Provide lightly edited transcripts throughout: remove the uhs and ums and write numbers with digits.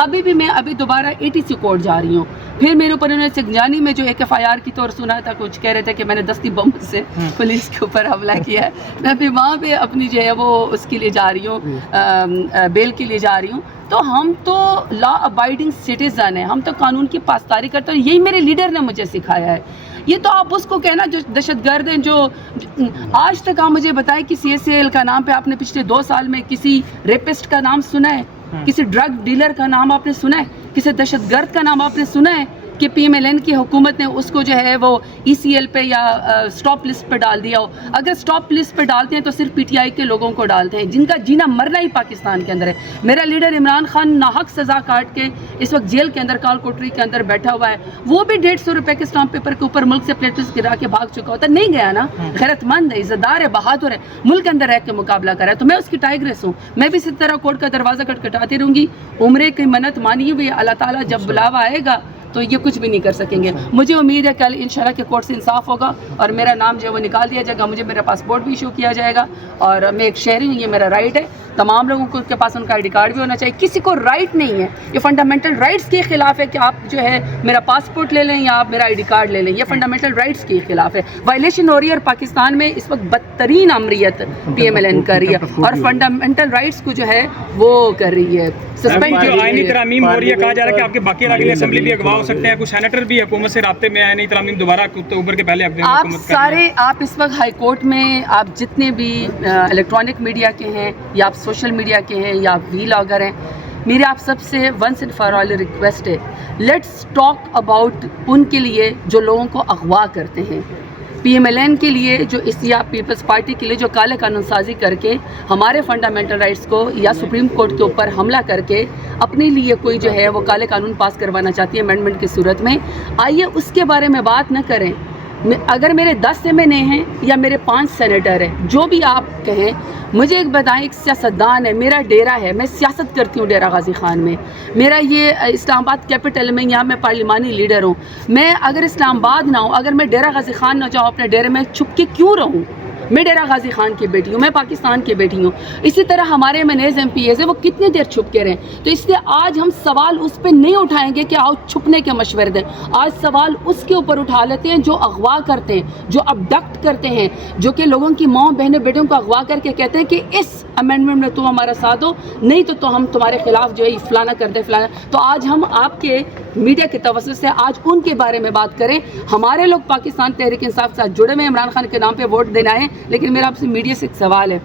ابھی بھی میں دوبارہ ATC کورٹ جا رہی ہوں. پھر میرے اوپر انہوں نے سنگجانی میں جو ایک FIR کی طور سنا تھا, کچھ کہہ رہے تھے کہ میں نے دستی بم سے پولیس کے اوپر حملہ کیا ہے. میں بھی وہاں پہ اپنی جو ہے وہ اس کے لیے جا رہی ہوں, بیل کے لیے جا رہی ہوں. تو ہم تو لا ابائڈنگ سٹیزن ہیں, ہم تو قانون کی پاسداری کرتے ہیں. یہی میرے لیڈر نے مجھے سکھایا ہے. یہ تو آپ اس کو کہنا جو دہشت گرد ہیں, جو آج تک آپ مجھے بتائیں کہ CSAL کا نام پہ آپ نے پچھلے 2 سال میں کسی ریپسٹ کا نام سنا ہے, کسی ڈرگ ڈیلر کا نام آپ نے سنا ہے, کسی دہشت گرد کا نام آپ نے سنا ہے کہ PMLN کی حکومت نے اس کو جو ہے وہ ECL پہ یا سٹاپ لسٹ پہ ڈال دیا ہو؟ اگر سٹاپ لسٹ پہ ڈالتے ہیں تو صرف PTI کے لوگوں کو ڈالتے ہیں جن کا جینا مرنا ہی پاکستان کے اندر ہے. میرا لیڈر عمران خان ناحق سزا کاٹ کے اس وقت جیل کے اندر کال کوٹری کے اندر بیٹھا ہوا ہے. وہ بھی 150 روپے کے اسٹامپ پیپر کے اوپر ملک سے پلیٹس گرا کے بھاگ چکا ہوتا. نہیں گیا نا, غیرت مند ہے, عزت دار ہے, بہادر ہے, ملک کے اندر رہ کے مقابلہ کر رہا ہے. تو میں اس کی ٹائگریس ہوں. میں بھی اسی طرح کورٹ کا دروازہ کھٹکھٹاتی رہوں گی. عمرے کی منت مانی ہوئی, اللہ تعالیٰ جب بلاوا آئے گا تو یہ کچھ بھی نہیں کر سکیں گے. مجھے امید ہے کل انشاءاللہ کہ کورٹ سے انصاف ہوگا اور میرا نام جو ہے وہ نکال دیا جائے گا. مجھے میرا پاسپورٹ بھی ایشو کیا جائے گا اور میں ایک شہری ہوں, یہ میرا رائٹ ہے. تمام لوگوں کو کے پاس ان کا ID کارڈ بھی ہونا چاہیے. کسی کو رائٹ نہیں ہے, یہ فنڈامنٹل رائٹس کے خلاف ہے کہ آپ جو ہے میرا پاسپورٹ لے لیں یا آپ میرا ID کارڈ لے لیں. یہ فنڈامنٹل رائٹس کے خلاف ہے, وائلیشن ہو رہی ہے. اور پاکستان میں اس وقت بدترین امریت PMLN کر رہی ہے اور فنڈامنٹل رائٹس کو جو ہے وہ کر رہی ہے سسپینڈ. آئینی ترامیم ہو رہی ہے, کہا جا رہا ہے کہ آپ کے باقی علاقے اسمبلی بھی اغوا ہو سکتے ہیں. کچھ سینیٹر بھی حکومت سے رابطے میں آئے نہیں ترامیم دوبارہ اکتوبر کے پہلے آپ سارے, آپ اس وقت ہائی کورٹ میں, آپ جتنے بھی الیکٹرانک میڈیا کے ہیں یا آپ سوشل میڈیا کے ہیں یا آپ ویلاگر ہیں, میرے آپ سب سے once and for all request ہے, لیٹس ٹاک اباؤٹ ان کے لیے جو لوگوں کو اغوا کرتے ہیں. PMLN کے لیے جو یا پیپلز پارٹی کے لیے جو کالے قانون سازی کر کے ہمارے فنڈامنٹل رائٹس کو یا سپریم کورٹ کے اوپر حملہ کر کے اپنے لیے کوئی جو ہے وہ کالے قانون پاس کروانا چاہتی ہے امینڈمنٹ کی صورت میں, آئیے اس کے بارے میں بات نہ کریں. اگر میرے 10 MNA ہیں یا میرے 5 سینیٹر ہیں, جو بھی آپ کہیں, مجھے ایک بتائیں, ایک سیاستدان ہے, میرا ڈیرا ہے, میں سیاست کرتی ہوں ڈیرہ غازی خان میں, میرا یہ اسلام آباد کیپٹل میں, یہاں میں پارلیمانی لیڈر ہوں. میں اگر اسلام آباد نہ ہوں, اگر میں ڈیرہ غازی خان نہ جاؤں, اپنے ڈیرے میں چھپ کے کیوں رہوں؟ میں ڈیرہ غازی خان کی بیٹی ہوں, میں پاکستان کی بیٹی ہوں. اسی طرح ہمارے MNAs MPAs ہیں, وہ کتنی دیر چھپ کے رہیں. تو اس لیے آج ہم سوال اس پہ نہیں اٹھائیں گے کہ آؤ چھپنے کے مشورے دیں. آج سوال اس کے اوپر اٹھا لیتے ہیں جو اغوا کرتے ہیں, جو ابڈکٹ کرتے ہیں, جو کہ لوگوں کی ماں بہنوں بیٹوں کو اغوا کر کے کہتے ہیں کہ اس امینڈمنٹ میں تم ہمارا ساتھ دو, نہیں تو ہم تمہارے خلاف جو ہے فلانا کر دیں فلانا. تو آج ہم آپ کے میڈیا کے توسط سے آج ان کے بارے میں بات کریں. ہمارے لوگ پاکستان تحریک انصاف کے ساتھ جڑے ہوئے, عمران خان کے نام پہ ووٹ دینا ہے. لیکن میرا آپ سے میڈیا سے ایک سوال ہے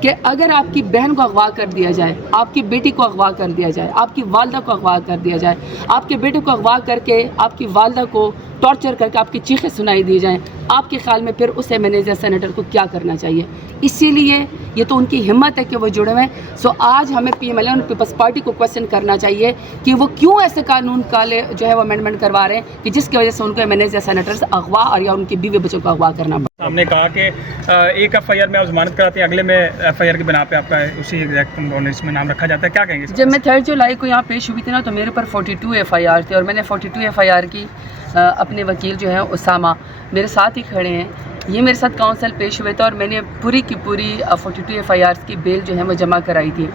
کہ اگر آپ کی بہن کو اغوا کر دیا جائے, آپ کی بیٹی کو اغوا کر دیا جائے, آپ کی والدہ کو اغوا کر دیا جائے, آپ کے بیٹے کو اغوا کر کے آپ کی والدہ کو ٹارچر کر کے آپ کی چیخیں سنائی دی جائیں, آپ کے خیال میں پھر اس MNA یا سینیٹر کو کیا کرنا چاہیے؟ اسی لیے یہ تو ان کی ہمت ہے کہ وہ جڑے ہوئے ہیں. سو آج ہمیں PMLN پیپلز پارٹی کو کویسچن کرنا چاہیے کہ وہ کیوں ایسے قانون کالے جو ہے وہ امینڈمنٹ کروا رہے ہیں کہ جس کی وجہ سے ان کو MNA یا سینیٹرز اغوا اور یا ان کی بیوی بچوں کو اغوا کرنا پڑا. ہم نے کہا کہ ایک FIR میں ضمانت کراتے ہیں, اگلے میں FIR کی بنا پہ آپ کا اسی ایگزیکٹ میں نام رکھا جاتا ہے. کیا کہیں گے؟ جب میں 3 جولائی کو یہاں پیش ہوئی تھی نا, تو میرے اوپر 42 FIR تھے اور میں نے 42 FIR کی. اپنے وکیل جو ہیں اسامہ میرے ساتھ ہی کھڑے ہیں, یہ میرے ساتھ کاؤنسل پیش ہوئے تھے اور میں نے پوری کی پوری 42 FIRs کی بیل جو ہے وہ جمع کرائی تھی.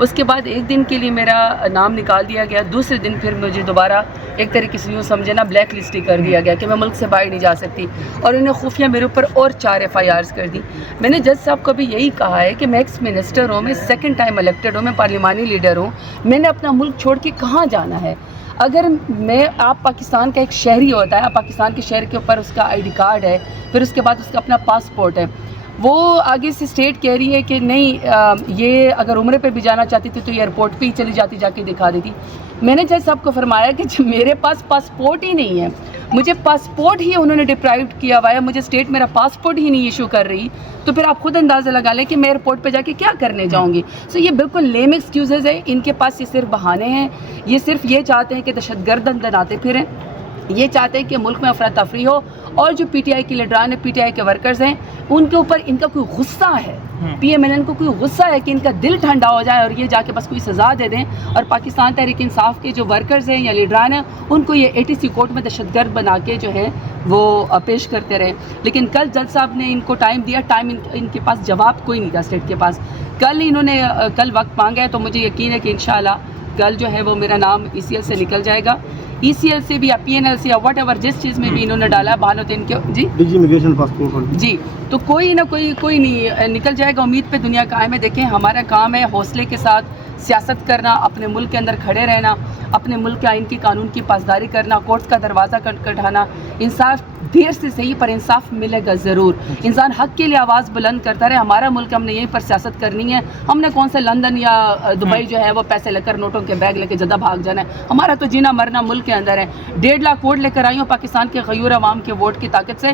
اس کے بعد ایک دن کے لیے میرا نام نکال دیا گیا, دوسرے دن پھر مجھے دوبارہ ایک طریقے سے یوں سمجھے نا بلیک لسٹ ہی کر دیا گیا کہ میں ملک سے باہر نہیں جا سکتی, اور انہیں خفیہ میرے اوپر اور 4 FIRs کر دی. میں نے جج صاحب کو بھی یہی کہا ہے کہ میں ایکس منسٹر ہوں, میں 2nd ٹائم الیکٹڈ ہوں, میں پارلیمانی لیڈر ہوں, میں نے اپنا ملک چھوڑ کے کہاں جانا ہے؟ اگر میں, آپ پاکستان کا ایک شہری ہوتا ہے, آپ پاکستان کے شہر کے اوپر اس کا ID کارڈ ہے, پھر اس کے بعد اس کا اپنا پاسپورٹ ہے. وہ آگے سے اسٹیٹ کہہ رہی ہے کہ نہیں, یہ اگر عمرے پہ بھی جانا چاہتی تھی تو یہ ایئرپورٹ پہ ہی چلی جاتی, جا کے دکھا دیتی. میں نے جج صاحب کو فرمایا کہ جب میرے پاس پاسپورٹ ہی نہیں ہے, مجھے پاسپورٹ ہی انہوں نے ڈپرائیوڈ کیا ہوا ہے, مجھے اسٹیٹ میرا پاسپورٹ ہی نہیں ایشو کر رہی, تو پھر آپ خود اندازہ لگا لیں کہ میں ایئرپورٹ پہ جا کے کیا کرنے جاؤں گی. سو یہ بالکل لیم ایکسکیوزز ہے, ان کے پاس یہ صرف بہانے ہیں. یہ صرف یہ چاہتے ہیں کہ دہشت گرد اندر آتے پھریں, یہ چاہتے ہیں کہ ملک میں افراتفری ہو, اور جو PTI کے لیڈران ہیں, PTI کے ورکرز ہیں, ان کے اوپر ان کا کوئی غصہ ہے, PMLN کو کوئی غصہ ہے کہ ان کا دل ٹھنڈا ہو جائے اور یہ جا کے بس کوئی سزا دے دیں, اور پاکستان تحریک انصاف کے جو ورکرز ہیں یا لیڈران ہیں ان کو یہ ATC کورٹ میں دہشت گرد بنا کے جو ہے وہ پیش کرتے رہے. لیکن کل جج صاحب نے ان کو ٹائم دیا, ٹائم ان کے پاس جواب کوئی نہیں تھا اسٹیٹ کے پاس. کل انہوں نے کل وقت مانگا ہے, تو مجھے یقین ہے کہ انشاءاللہ کل جو ہے وہ میرا نام ECL سے نکل جائے گا, ECL سے بھی یا PNL سے یا واٹ ایور جس چیز میں بھی انہوں نے ڈالا بھانوتین کے جی ڈیجی امیگریشن پاسپورٹ جی, تو کوئی نہ کوئی نہیں نکل جائے گا. امید پہ دنیا قائم ہے. دیکھیں ہمارا کام ہے حوصلے کے ساتھ سیاست کرنا, اپنے ملک کے اندر کھڑے رہنا, اپنے ملک کے آئین کی قانون کی پاسداری کرنا, کورٹ کا دروازہ کھٹکھٹانا. انصاف دیر سے صحیح پر انصاف ملے گا ضرور. انسان حق کے لیے آواز بلند کرتا رہے. ہمارا ملک, ہم نے یہیں پر سیاست کرنی ہے. ہم نے کون سے لندن یا دبئی جو ہے وہ پیسے لے کر نوٹوں کے بیگ لے کے جدہ بھاگ جانا ہے. ہمارا تو جینا مرنا ملک کے اندر ہے. 1.5 لاکھ ووٹ لے کر آئی ہوں پاکستان کے غیور عوام کے ووٹ کی طاقت سے.